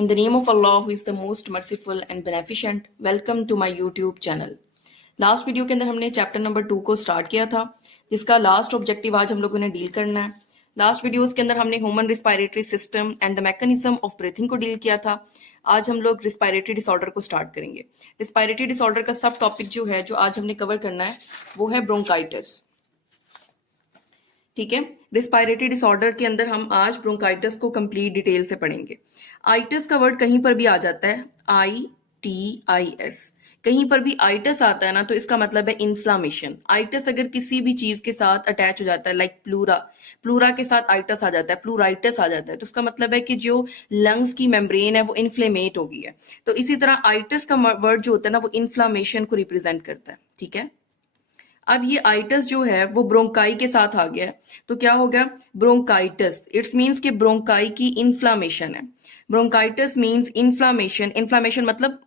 In the name of Allah, who is the most merciful and beneficent, welcome to my YouTube channel. Last video के अंदर हमने chapter number 2 को start किया था, जिसका last objective आज हम लोगों ने डील करना है। लास्ट वीडियोस के अंदर हमने human respiratory system and the mechanism of breathing को डील किया था। आज हम लोग रिस्पायरेटरी डिसऑर्डर को स्टार्ट करेंगे। रिस्पायरेटरी डिसऑर्डर का सब टॉपिक जो है, जो आज हमने कवर करना है, वो है ब्रोंकाइटिस। ठीक है, रिस्पायरेटरी डिसऑर्डर के अंदर हम आज ब्रोंकाइटिस को कंप्लीट डिटेल से पढ़ेंगे। आइटिस का वर्ड कहीं पर भी आ जाता है, ITIS, कहीं पर भी आइटिस आता है ना, तो इसका मतलब है इन्फ्लामेशन। आइटिस अगर किसी भी चीज के साथ अटैच हो जाता है, लाइक प्लूरा के साथ आइटिस आ जाता है, प्लूराइटिस आ जाता है, तो उसका मतलब है कि जो लंग्स की मेम्ब्रेन है वो इन्फ्लेमेट हो गई है। तो इसी तरह आइटिस का वर्ड जो होता है ना, वो इन्फ्लामेशन को रिप्रेजेंट करता है। ठीक है, अब ये आइटिस जो है वो ब्रोंकाई के साथ आ गया है, तो क्या हो गया ब्रोंकाइटिस। इट्स मींस कि ब्रोंकाई की इन्फ्लामेशन है। Bronchitis means inflammation. इन्फ्लामेशन मतलब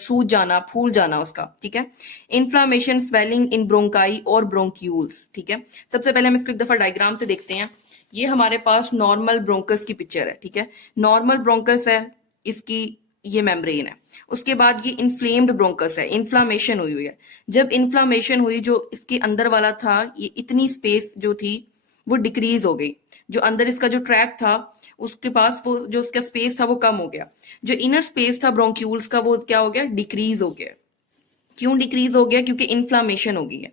सूज जाना, फूल जाना उसका। ठीक है, इन्फ्लामेशन, स्वेलिंग इन ब्रोंकाई और ब्रोंक्यूल्स। ठीक है, सबसे पहले हम इसको एक दफा डायग्राम से देखते हैं। ये हमारे पास नॉर्मल ब्रोंकस की पिक्चर है। ठीक है, नॉर्मल ब्रोंकस है, इसकी ये मेम्ब्रेन है। उसके बाद ये इन्फ्लेम्ड ब्रोंकस है, इन्फ्लामेशन हुई हुई है। जब इन्फ्लामेशन हुई, जो इसके अंदर वाला था, ये इतनी स्पेस जो थी वो डिक्रीज हो गई। जो अंदर इसका जो ट्रैक था, उसके पास वो जो उसका स्पेस था वो कम हो गया। जो इनर स्पेस था ब्रोंक्यूल्स का, वो क्या हो गया, डिक्रीज हो गया। क्यों डिक्रीज हो गया? क्योंकि इन्फ्लामेशन हो गई है।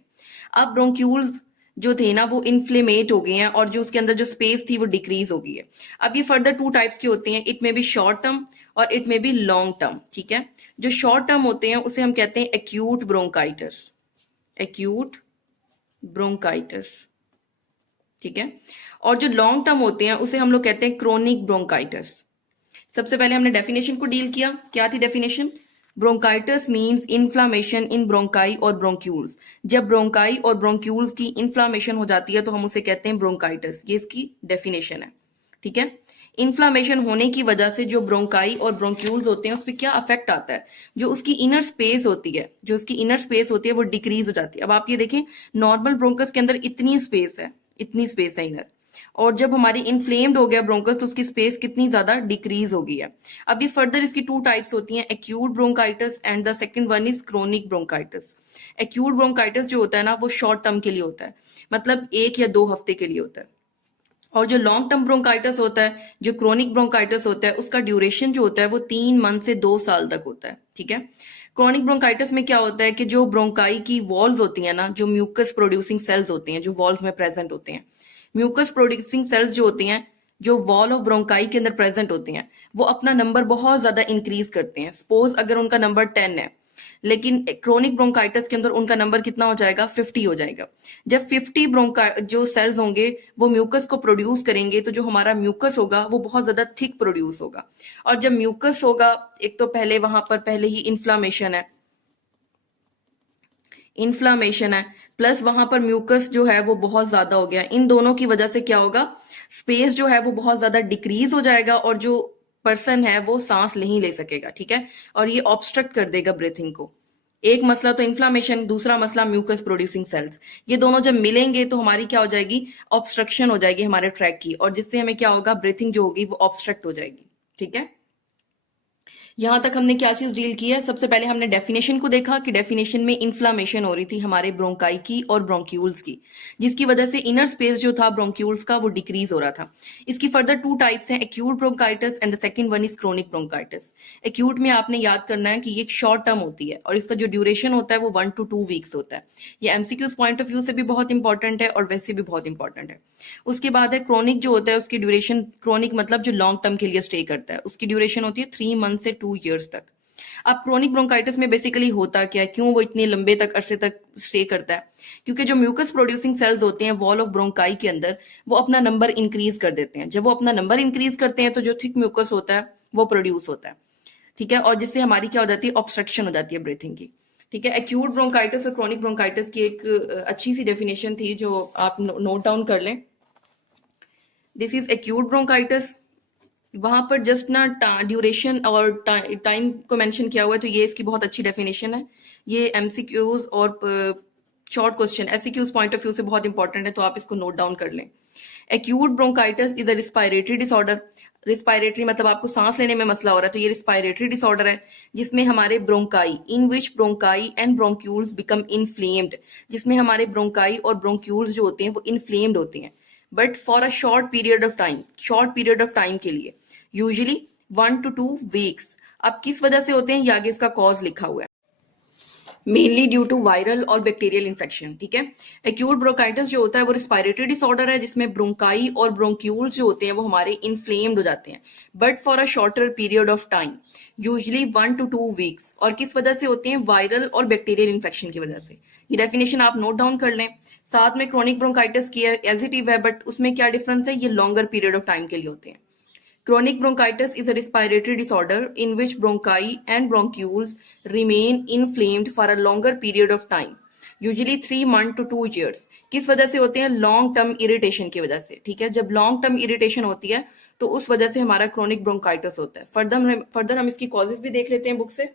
अब ब्रोंक्यूल्स जो थे ना, वो इन्फ्लेमेट हो गए हैं और जो उसके अंदर जो स्पेस थी वो डिक्रीज हो गई है। अब ये फर्दर टू टाइप्स की होती हैं, it may be short term और it may be long term. ठीक है, जो शॉर्ट टर्म होते हैं उसे हम कहते हैं एक्यूट ब्रोंकाइटिस, एक्यूट ब्रोंकाइटिस। ठीक है, और जो लॉन्ग टर्म होते हैं उसे हम लोग कहते हैं क्रोनिक ब्रोंकाइटिस। सबसे पहले हमने डेफिनेशन को डील किया। क्या थी डेफिनेशन? ब्रोंकाइटिस मींस इन्फ्लामेशन इन ब्रोंकाई और ब्रोंक्यूल्स। जब ब्रोंकाई और ब्रोंक्यूल्स की इन्फ्लामेशन हो जाती है तो हम उसे कहते हैं ब्रोंकाइटिस। ये इसकी डेफिनेशन है। ठीक है, इन्फ्लामेशन होने की वजह से जो ब्रोंकाई और ब्रोंक्यूल्स होते हैं उस पर क्या अफेक्ट आता है? जो उसकी इनर स्पेस होती है, जो उसकी इनर स्पेस होती है वो डिक्रीज हो जाती है। अब आप ये देखें, नॉर्मल ब्रोंकस के अंदर इतनी स्पेस है, इतनी स्पेस है इनर, और जब हमारी इन्फ्लेम्ड हो गया ब्रोंकस तो उसकी स्पेस कितनी ज्यादा डिक्रीज हो गई है। अब ये फर्दर इसकी टू टाइप्स होती हैं, acute bronchitis and the second one is chronic bronchitis. Acute bronchitis जो होता है ना, वो शॉर्ट टर्म के लिए होता है, मतलब 1 या 2 हफ्ते के लिए होता है। और जो लॉन्ग टर्म ब्रोंकाइटिस होता है, जो क्रोनिक ब्रोंकाइटिस होता है, उसका ड्यूरेशन जो होता है वो 3 मंथ से 2 साल तक होता है। ठीक है, क्रोनिक ब्रोंकाइटिस में क्या होता है कि जो ब्रोंकाई की वॉल्स होती हैं ना, जो म्यूकस प्रोड्यूसिंग सेल्स होती हैं, जो वॉल्स में प्रेजेंट होते हैं, म्यूकस प्रोड्यूसिंग सेल्स जो होती हैं, जो वॉल ऑफ ब्रोंकाई के अंदर प्रेजेंट होती हैं, वो अपना नंबर बहुत ज्यादा इंक्रीज करते हैं। सपोज अगर उनका नंबर 10 है, लेकिन क्रोनिक ब्रोंकाइटिस के अंदर उनका नंबर कितना हो जाएगा? 50 हो जाएगा। जब 50 ब्रोंका जो सेल्स होंगे वो म्यूकस को प्रोड्यूस करेंगे, तो जो हमारा म्यूकस होगा वो बहुत ज्यादा थिक प्रोड्यूस होगा। और जब म्यूकस होगा, एक तो पहले वहां पर पहले ही इन्फ्लामेशन है, प्लस वहां पर म्यूकस जो है वो बहुत ज्यादा हो गया। इन दोनों की वजह से क्या होगा, स्पेस जो है वो बहुत ज्यादा डिक्रीज हो जाएगा और जो पर्सन है वो सांस नहीं ले सकेगा। ठीक है, और ये ऑब्स्ट्रक्ट कर देगा ब्रीथिंग को। एक मसला तो इन्फ्लामेशन, दूसरा मसला म्यूकस प्रोड्यूसिंग सेल्स। ये दोनों जब मिलेंगे तो हमारी क्या हो जाएगी, ऑब्स्ट्रक्शन हो जाएगी हमारे ट्रैक की, और जिससे हमें क्या होगा, ब्रीथिंग जो होगी वो ऑब्स्ट्रक्ट हो जाएगी। ठीक है, यहां तक हमने क्या चीज डील की है? सबसे पहले हमने डेफिनेशन को देखा कि डेफिनेशन में इन्फ्लामेशन हो रही थी हमारे ब्रोंकाई की और ब्रोंक्यूल्स की, जिसकी वजह से इनर स्पेस जो था ब्रोंक्यूल्स का वो डिक्रीज हो रहा था। इसकी फर्दर टू टाइप्स हैं, acute bronchitis and the second one is chronic bronchitis. Acute में आपने याद करना है कि ये शॉर्ट टर्म होती है और इसका जो ड्यूरेशन होता है वो 1 to 2 वीक्स होता है। ये एमसीक्यूज पॉइंट ऑफ व्यू से भी बहुत इंपॉर्टेंट है और वैसे भी बहुत इंपॉर्टेंट है। उसके बाद है क्रोनिक जो होता है, उसकी ड्यूरेशन, क्रोनिक मतलब जो लॉन्ग टर्म के लिए स्टे करता है, उसकी ड्यूरेशन होती है 3 मंथ से 2 ईयर्स तक। अब क्रोनिक ब्रोंकाइटिस में बेसिकली होता क्या है, क्यों वो इतने लंबे तक अरसे तक स्टे करता है? क्योंकि जो म्यूकस प्रोड्यूसिंग सेल्स होते हैं वॉल ऑफ ब्रोंकाई के अंदर, वो अपना नंबर इंक्रीज कर देते हैं। जब वो अपना नंबर इंक्रीज करते हैं तो जो थिक म्यूकस होता है वो प्रोड्यूस होता है। ठीक है, और जिससे हमारी क्या हो जाती है, ऑब्स्ट्रक्शन हो जाती है ब्रीथिंग की। ठीक है, एक्यूट ब्रोंकाइटिस और क्रोनिक ब्रोंकाइटिस की एक अच्छी सी डेफिनेशन थी जो आप नोट डाउन कर लें। This is acute bronchitis. वहां पर जस्ट ना ड्यूरेशन और टाइम को मेंशन किया हुआ है, तो ये इसकी बहुत अच्छी डेफिनेशन है। ये एमसीक्यूज और short question SCQs point of view से बहुत इंपॉर्टेंट है, तो आप इसको नोट डाउन कर लें। Acute bronchitis is a respiratory disorder. Respiratory मतलब आपको सांस लेने में मसला हो रहा है, तो ये रिस्पायरेटरी डिसऑर्डर है, जिसमें हमारे bronchi, in which bronchi and bronchioles become inflamed, जिसमें हमारे ब्रोंकाई और ब्रोंक्यूल्स जो होते हैं वो इन्फ्लेम्ड होते हैं, but for a short period of time, short period of time के लिए, यूजुअली 1 to 2 weeks। अब किस वजह से होते हैं, ये आगे इसका कॉज लिखा हुआ है, मेनली ड्यू टू वायरल और बैक्टीरियल इन्फेक्शन। ठीक है, एक्यूट ब्रोंकाइटिस जो होता है वो रिस्पायरेटरी डिसऑर्डर है, जिसमें ब्रोंकाई और ब्रोंक्यूल्स जो होते हैं वो हमारे इन्फ्लेम्ड हो जाते हैं, but for a shorter period of time, usually 1 to 2 weeks। और किस वजह से होते हैं, वायरल और बैक्टीरियल इन्फेक्शन की वजह से। ये डेफिनेशन आप नोट डाउन कर लें। साथ में क्रोनिक ब्रोंकाइटिस की है, एजिटिव है, बट उसमें क्या डिफरेंस है, ये लॉन्गर पीरियड ऑफ टाइम के लिए होते हैं। Chronic bronchitis is a respiratory disorder in which bronchi and bronchioles remain inflamed for a longer period of time, usually 3 months to 2 years। किस वजह से होते हैं, लॉन्ग टर्म इरिटेशन की वजह से। ठीक है, जब लॉन्ग टर्म इरिटेशन होती है तो उस वजह से हमारा क्रोनिक ब्रोंकाइटिस होता है। फर्दर हम इसकी कॉजेज भी देख लेते हैं बुक से।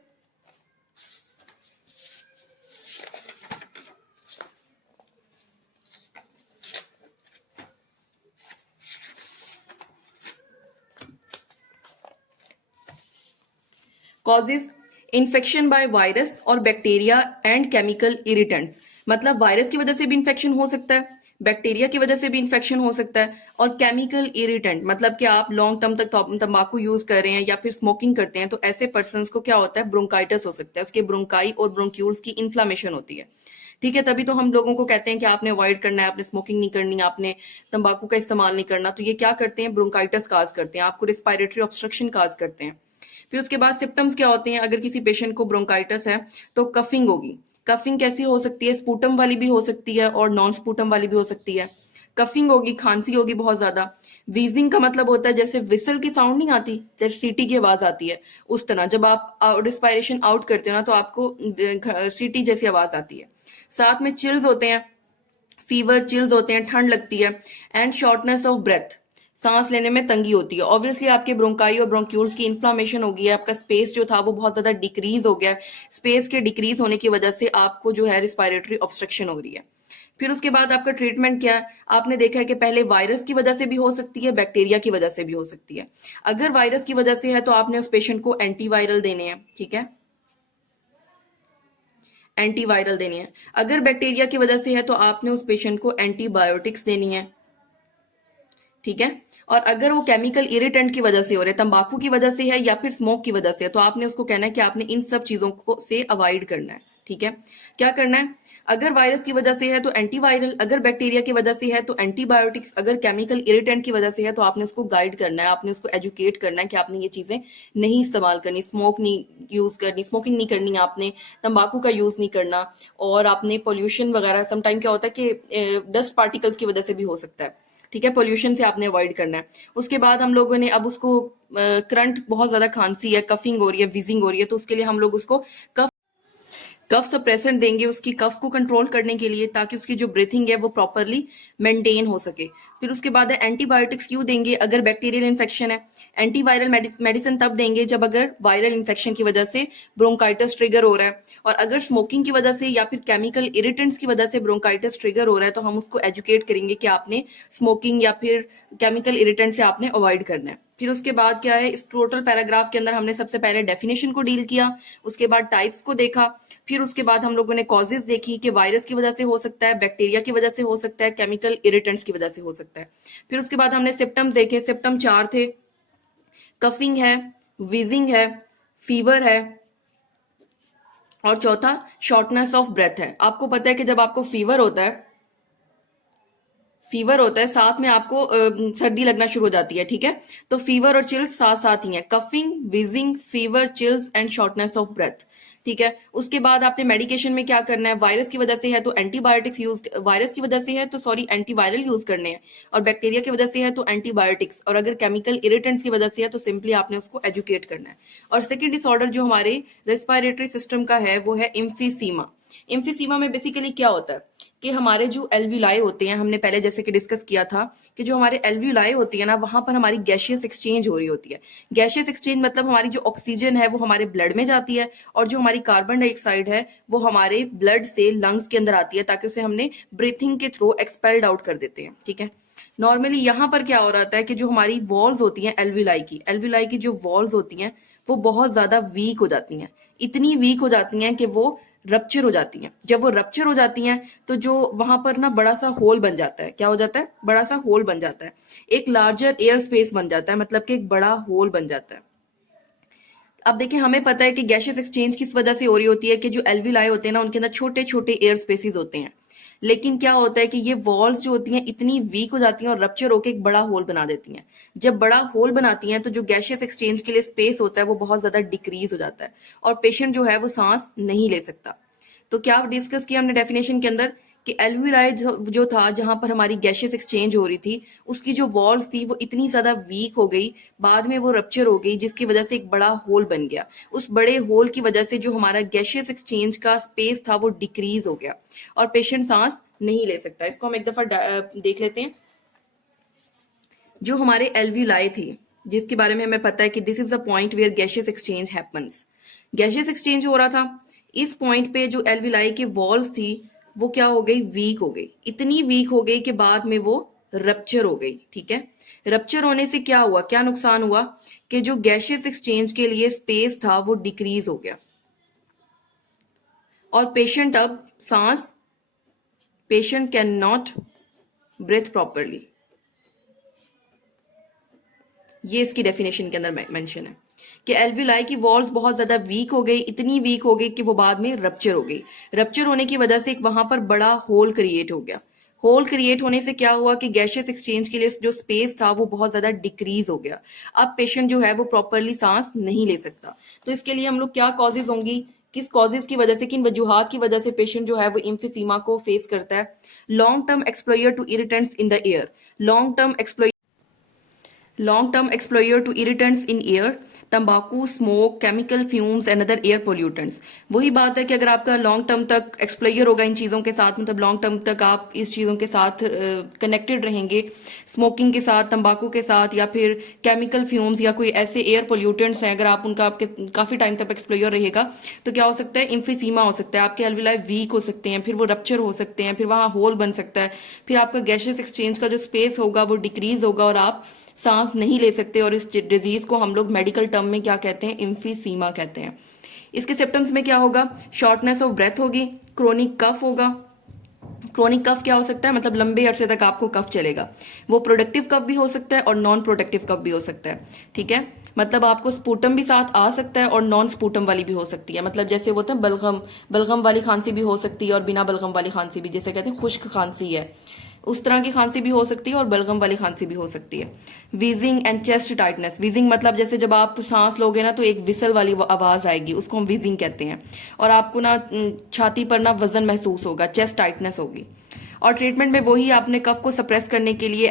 कॉजेज, इन्फेक्शन बाय वायरस और बैक्टीरिया एंड केमिकल इरिटेंट्स, मतलब वायरस की वजह से भी इन्फेक्शन हो सकता है, बैक्टीरिया की वजह से भी इन्फेक्शन हो सकता है, और केमिकल इरिटेंट मतलब कि आप लॉन्ग टर्म तक तंबाकू यूज कर रहे हैं या फिर स्मोकिंग करते हैं, तो ऐसे पर्सन को क्या होता है, ब्रोंकाइटिस हो सकता है, उसके ब्रोंकाई और ब्रोंक्यूल्स की इन्फ्लामेशन होती है। ठीक है, तभी तो हम लोगों को कहते हैं कि आपने अवॉइड करना है, आपने स्मोकिंग नहीं करनी, आपने तंबाकू का इस्तेमाल नहीं करना। तो ये क्या करते हैं, ब्रोंकाइटिस काज करते हैं, आपको रिस्पायरेटरी ऑब्स्ट्रक्शन काज करते हैं। फिर उसके बाद सिम्टम्स क्या होते हैं, अगर किसी पेशेंट को ब्रोंकाइटिस है तो कफिंग होगी। कफिंग कैसी हो सकती है, स्पूटम वाली भी हो सकती है और नॉन स्पूटम वाली भी हो सकती है। कफिंग होगी, खांसी होगी बहुत ज्यादा। वीजिंग का मतलब होता है जैसे विसल की साउंड नहीं आती, जैसे सीटी की आवाज आती है, उस तरह जब आप रिस्पायरेशन आउट करते हो ना तो आपको सीटी जैसी आवाज आती है। साथ में चिल्स होते हैं, फीवर, चिल्स होते हैं, ठंड लगती है, एंड शॉर्टनेस ऑफ ब्रेथ, सांस लेने में तंगी होती है। ऑब्वियसली आपके ब्रोंकाई और ब्रोंक्यूल्स की इन्फ्लामेशन हो गई है, आपका स्पेस जो था वो बहुत ज्यादा डिक्रीज हो गया है। स्पेस के डिक्रीज होने की वजह से आपको जो है रिस्पायरेटरी ऑब्स्ट्रक्शन हो रही है। फिर उसके बाद आपका ट्रीटमेंट क्या है, आपने देखा है कि पहले वायरस की वजह से भी हो सकती है, बैक्टीरिया की वजह से भी हो सकती है। अगर वायरस की वजह से है तो आपने उस पेशेंट को एंटीवायरल देने हैं। ठीक है, एंटीवायरल देनी है। अगर बैक्टीरिया की वजह से है तो आपने उस पेशेंट को एंटीबायोटिक्स देनी है। ठीक है, और अगर वो केमिकल इरिटेंट की वजह से हो रहे, तंबाकू की वजह से है या फिर स्मोक की वजह से है, तो आपने उसको कहना है कि आपने इन सब चीजों को से अवॉइड करना है। ठीक है, क्या करना है, अगर वायरस की वजह से है तो एंटीवायरल, अगर बैक्टीरिया की वजह से है तो एंटीबायोटिक्स, अगर केमिकल इरिटेंट की वजह से है तो आपने उसको गाइड करना है, आपने उसको एजुकेट करना है कि आपने ये चीजें नहीं इस्तेमाल करनी, स्मोक नहीं यूज करनी, स्मोकिंग नहीं करनी, आपने तंबाकू का यूज नहीं करना, और आपने पोल्यूशन वगैरह, समटाइम क्या होता है कि डस्ट पार्टिकल्स की वजह से भी हो सकता है। ठीक है, पोल्यूशन से आपने अवॉइड करना है। उसके बाद हम लोगों ने अब उसको करंट बहुत ज्यादा खांसी है, कफिंग हो रही है, विजिंग हो रही है, तो उसके लिए हम लोग उसको कफ सप्रेसेंट देंगे उसकी कफ को कंट्रोल करने के लिए, ताकि उसकी जो ब्रीथिंग है वो प्रॉपरली मेंटेन हो सके। फिर उसके बाद है एंटीबायोटिक्स क्यों देंगे, अगर बैक्टीरियल इन्फेक्शन है। एंटीवायरल मेडिसिन तब देंगे जब अगर वायरल इन्फेक्शन की वजह से ब्रोंकाइटिस ट्रिगर हो रहा है, और अगर स्मोकिंग की वजह से या फिर केमिकल इरिटेंट्स की वजह से ब्रोंकाइटिस ट्रिगर हो रहा है तो हम उसको एजुकेट करेंगे कि आपने स्मोकिंग या फिर केमिकल इरिटेंट से आपने अवॉइड करना है। फिर उसके बाद क्या है, इस टोटल पैराग्राफ के अंदर हमने सबसे पहले डेफिनेशन को डील किया, उसके बाद टाइप्स को देखा, फिर उसके बाद हम लोगों ने कॉजेज देखी कि वायरस की वजह से हो सकता है, बैक्टीरिया की वजह से हो सकता है, केमिकल इरिटेंट्स की वजह से हो सकता है। फिर उसके बाद हमने सिम्टम्स देखे, सिम्टम 4 थे, कफिंग है, विजिंग है, फीवर है, और चौथा शॉर्टनेस ऑफ ब्रेथ है। आपको पता है कि जब आपको फीवर होता है साथ में आपको सर्दी लगना शुरू हो जाती है। ठीक है, तो फीवर और चिल्स साथ साथ ही है, coughing, wheezing, fever, chills and shortness of breath. ठीक है, उसके बाद आपने मेडिकेशन में क्या करना है, वायरस की वजह से है तो एंटीबायोटिक्स यूज, वायरस की वजह से है तो सॉरी एंटीवायरल यूज करने हैं, और बैक्टीरिया की वजह से है तो एंटीबायोटिक्स, और अगर केमिकल इरिटेंट्स की वजह से है तो सिंपली आपने उसको एजुकेट करना है। और सेकेंड डिसऑर्डर जो हमारे रेस्पिरेटरी सिस्टम का है वो है इम्फीसीमा। इम्फीसीमा में बेसिकली क्या होता है कि हमारे जो एल्व्यूलाई होते हैं, हमने पहले जैसे कि डिस्कस किया था कि जो हमारे एल्व्यूलाई होती है ना, वहां पर हमारी गैशियस एक्सचेंज हो रही होती है। गैशियस एक्सचेंज मतलब हमारी जो ऑक्सीजन है वो हमारे ब्लड में जाती है, और जो हमारी कार्बन डाइऑक्साइड है वो हमारे ब्लड से लंग्स के अंदर आती है, ताकि उसे हमने ब्रीथिंग के थ्रू एक्सपेल्ड आउट कर देते हैं। ठीक है, नॉर्मली यहाँ पर क्या हो रहा है कि जो हमारी वॉल्स होती हैं एल्विलाई की जो वॉल्स होती हैं वो बहुत ज्यादा वीक हो जाती हैं, इतनी वीक हो जाती हैं कि वो रप्चर हो जाती हैं। जब वो रप्चर हो जाती हैं तो जो वहां पर ना बड़ा सा होल बन जाता है, क्या हो जाता है, बड़ा सा होल बन जाता है, एक लार्जर एयर स्पेस बन जाता है, मतलब कि एक बड़ा होल बन जाता है। अब देखिए हमें पता है कि गैशियस एक्सचेंज किस वजह से हो रही होती है कि जो एल्विलाई होते हैं ना उनके अंदर छोटे छोटे एयर स्पेसिस होते हैं, लेकिन क्या होता है कि ये वॉल्स जो होती हैं इतनी वीक हो जाती हैं और रप्चर होकर एक बड़ा होल बना देती हैं। जब बड़ा होल बनाती हैं तो जो गैशियस एक्सचेंज के लिए स्पेस होता है वो बहुत ज्यादा डिक्रीज हो जाता है और पेशेंट जो है वो सांस नहीं ले सकता। तो क्या डिस्कस किया हमने डेफिनेशन के अंदर कि एल्विलाई जो था जहां पर हमारी गैशियस एक्सचेंज हो रही थी उसकी जो वॉल्स थी वो इतनी ज्यादा वीक हो गई, बाद में वो रप्चर हो गई जिसकी वजह से एक बड़ा होल बन गया। उस बड़े होल की वजह से जो हमारा गैशियस एक्सचेंज का स्पेस था वो डिक्रीज हो गया और पेशेंट सांस नहीं ले सकता। इसको हम एक दफा देख लेते हैं। जो हमारे एल्विलाई थे जिसके बारे में हमें पता है कि this is the point where gaseous exchange happens, gaseous exchange हो रहा था। इस पॉइंट पे जो एल्विलाई की वॉल्स थी वो क्या हो गई, वीक हो गई, इतनी वीक हो गई कि बाद में वो रप्चर हो गई। ठीक है, रप्चर होने से क्या हुआ, क्या नुकसान हुआ कि जो गैशियस एक्सचेंज के लिए स्पेस था वो डिक्रीज हो गया और पेशेंट अब सांस, patient can not breathe properly. ये इसकी डेफिनेशन के अंदर मेंशन है कि एल्विलाई की वॉल्स बहुत ज्यादा वीक हो गई, इतनी वीक हो गई कि वो बाद में रप्चर हो गई। रप्चर होने की वजह से एक वहां पर बड़ा होल क्रिएट हो गया। होल क्रिएट होने से क्या हुआ कि गैशियस एक्सचेंज के लिए जो स्पेस था वो बहुत ज्यादा डिक्रीज हो गया। अब पेशेंट जो है वो प्रॉपरली सांस नहीं ले सकता। तो इसके लिए हम लोग क्या कॉजेज होंगी, किस कॉजेज की वजह से, किन वजूहात की वजह से पेशेंट जो है वो इम्फीसीमा को फेस करता है। Long term exposure to irritants in the air, long term exposure to irritants in air, तंबाकू, smoke, chemical fumes and other air pollutants. वही बात है कि अगर आपका लॉन्ग टर्म तक एक्सप्लोयर होगा इन चीज़ों के साथ, मतलब लॉन्ग टर्म तक आप इस चीज़ों के साथ कनेक्टेड रहेंगे, स्मोकिंग के साथ, तंबाकू के साथ, या फिर केमिकल फ्यूम्स या कोई ऐसे एयर पोल्यूटेंट्स हैं, अगर आप उनका आपके काफ़ी टाइम तक एक्सप्लोयर रहेगा तो क्या हो सकता है, इम्फीसीमा हो सकता है, आपके एल्विलाई वीक हो सकते हैं, फिर वो रप्चर हो सकते हैं, फिर वहाँ होल बन सकता है, फिर आपका गैशियस एक्सचेंज का जो स्पेस होगा वो डिक्रीज होगा और आप सांस नहीं ले सकते। और इस डिजीज को हम लोग मेडिकल टर्म में क्या कहते हैं, इम्फीसीमा कहते हैं। इसके सिम्टम्स में क्या होगा, शॉर्टनेस ऑफ ब्रेथ होगी, क्रोनिक कफ होगा। क्रोनिक कफ क्या हो सकता है, मतलब लंबे अरसे तक आपको कफ चलेगा। वो प्रोडक्टिव कफ भी हो सकता है और नॉन प्रोडक्टिव कफ भी हो सकता है। ठीक है, मतलब आपको स्पूटम भी साथ आ सकता है और नॉन स्पूटम वाली भी हो सकती है, मतलब जैसे वो होता है बलगम, बलगम वाली खांसी भी हो सकती है और बिना बलगम वाली खांसी भी, जैसे कहते हैं खुश्क खांसी है उस तरह की खांसी भी हो सकती है और बलगम वाली खांसी भी हो सकती है। Wheezing and chest tightness, wheezing मतलब जैसे जब आप सांस लोगे ना तो एक विसल वाली आवाज आएगी, उसको हम वीजिंग कहते हैं। और आपको ना छाती पर ना वजन महसूस होगा, चेस्ट टाइटनेस होगी। और ट्रीटमेंट में वही आपने कफ को सप्रेस करने के लिए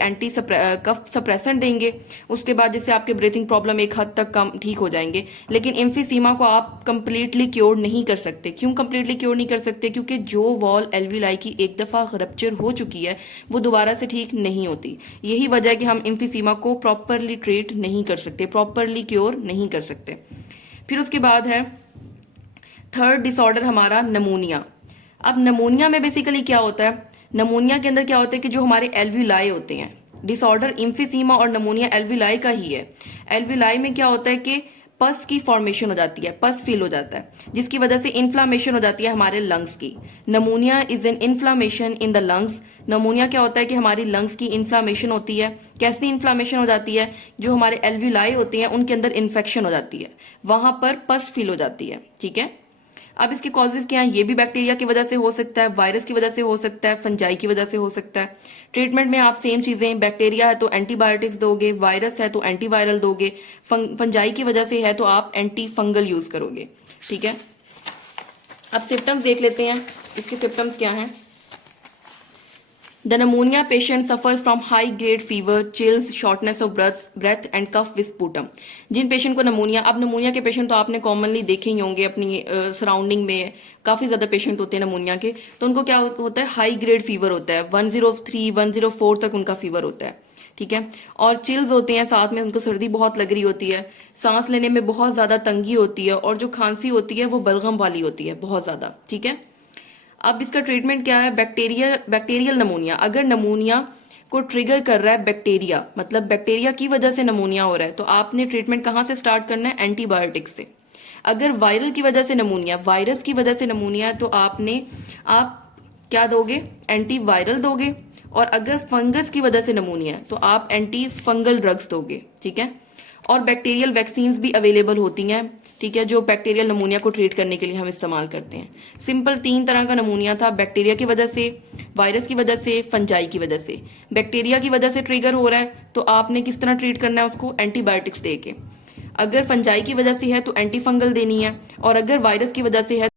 कफ सप्रेसेंट देंगे, उसके बाद जिससे आपके ब्रीथिंग प्रॉब्लम एक हद तक कम ठीक हो जाएंगे। लेकिन एम्फीसीमा को आप कंप्लीटली क्योर नहीं कर सकते। क्यों कंप्लीटली क्योर नहीं कर सकते, क्योंकि जो वॉल एल्विलाई की एक दफ़ा रप्चर हो चुकी है वो दोबारा से ठीक नहीं होती। यही वजह है कि हम एम्फीसीमा को प्रॉपरली ट्रीट नहीं कर सकते, प्रॉपरली क्योर नहीं कर सकते। फिर उसके बाद है थर्ड डिसऑर्डर हमारा नमूनिया। अब नमूनिया में बेसिकली क्या होता है, नमूनिया के अंदर क्या होता है कि जो हमारे एल्विलाई होते हैं, डिसऑर्डर इम्फीसीमा और नमूनिया एल्विलाई का ही है। एल्विलाई में क्या होता है कि पस की फॉर्मेशन हो जाती है, पस फील हो जाता है, जिसकी वजह से इन्फ्लामेशन हो जाती है हमारे लंग्स की। नमूनिया is an inflammation in the lungs. नमूनिया क्या होता है कि हमारी लंग्स की इन्फ्लामेशन होती है। कैसी इन्फ्लामेशन हो जाती है, जो हमारे एल्विलाई होते हैं उनके अंदर इन्फेक्शन हो जाती है, वहां पर पस फील हो जाती है। ठीक है, अब इसके कॉजेज क्या हैं, ये भी बैक्टीरिया की वजह से हो सकता है, वायरस की वजह से हो सकता है, फंजाई की वजह से हो सकता है। ट्रीटमेंट में आप सेम चीजें, बैक्टीरिया है तो एंटीबायोटिक्स दोगे, वायरस है तो एंटीवायरल दोगे, फंजाई की वजह से है तो आप एंटी फंगल यूज करोगे। ठीक है, अब सिम्टम्स देख लेते हैं, इसके सिम्टम्स क्या हैं। The pneumonia patient suffers from high grade fever, chills, shortness of breath and cough with sputum। जिन पेशेंट को नमूनिया, अब नमूनिया के पेशेंट तो आपने कॉमनली देखे ही होंगे अपनी सराउंडिंग में, काफ़ी ज़्यादा पेशेंट होते हैं नमूनिया के, तो उनको क्या होता है, हाई ग्रेड फीवर होता है, 103 104 तक उनका फीवर होता है। ठीक है, और चिल्स होते हैं, साथ में उनको सर्दी बहुत लग रही होती है, सांस लेने में बहुत ज़्यादा तंगी होती है, और जो खांसी होती है वो बलगम वाली होती है बहुत ज़्यादा। ठीक है, अब इसका ट्रीटमेंट क्या है, बैक्टीरियल नमूनिया। अगर नमूनिया को ट्रिगर कर रहा है बैक्टीरिया, मतलब बैक्टीरिया की वजह से नमूनिया हो रहा है, तो आपने ट्रीटमेंट कहाँ से स्टार्ट करना है? एंटीबायोटिक से। अगर वायरल की वजह से नमूनिया, वायरस की वजह से नमूनिया है, तो आप क्या दोगे? एंटीवायरल दोगे। और अगर फंगस की वजह से नमूनिया है तो आप एंटी फंगल ड्रग्स दोगे, ठीक है। और बैक्टीरियल वैक्सीन्स भी अवेलेबल होती हैं, ठीक है, जो बैक्टीरियल नमूनिया को ट्रीट करने के लिए हम इस्तेमाल करते हैं। सिंपल 3 तरह का नमूनिया था, बैक्टीरिया की वजह से, वायरस की वजह से, फंजाई की वजह से। बैक्टीरिया की वजह से ट्रिगर हो रहा है तो आपने किस तरह ट्रीट करना है उसको? एंटीबायोटिक्स दे के। अगर फंजाई की वजह से है तो एंटी फंगल देनी है, और अगर वायरस की वजह से है